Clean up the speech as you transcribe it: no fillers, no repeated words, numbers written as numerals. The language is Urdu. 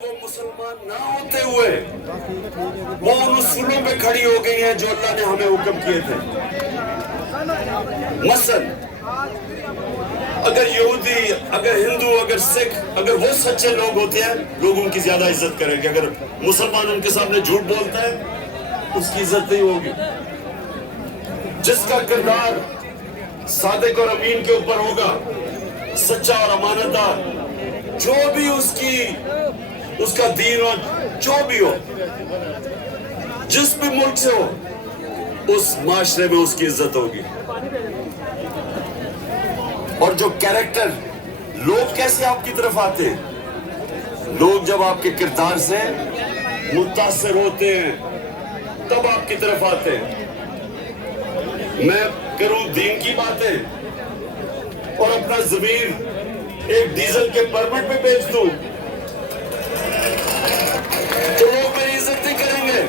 وہ مسلمان نہ ہوتے ہوئے وہ ان اصولوں پہ کھڑی ہو گئی ہیں جو اللہ نے ہمیں حکم کیے تھے. مثلا اگر یہودی، اگر ہندو، اگر سکھ، اگر وہ سچے لوگ ہوتے ہیں لوگ ان کی زیادہ عزت کریں گے. اگر مسلمان ان کے سامنے جھوٹ بولتا ہے اس کی عزت نہیں ہوگی. جس کا کردار صادق اور امین کے اوپر ہوگا، سچا اور امانت دار، جو بھی اس کا دین اور جو بھی ہو، جس بھی ملک سے ہو، اس معاشرے میں اس کی عزت ہوگی. اور جو کیریکٹر، لوگ کیسے آپ کی طرف آتے ہیں؟ لوگ جب آپ کے کردار سے متاثر ہوتے ہیں تب آپ کی طرف آتے ہیں. میں کروں دین کی باتیں اور اپنا ضمیر ایک ڈیزل کے پرمٹ پہ بیچ دوں تو لوگ میری عزت نہیں کریں گے.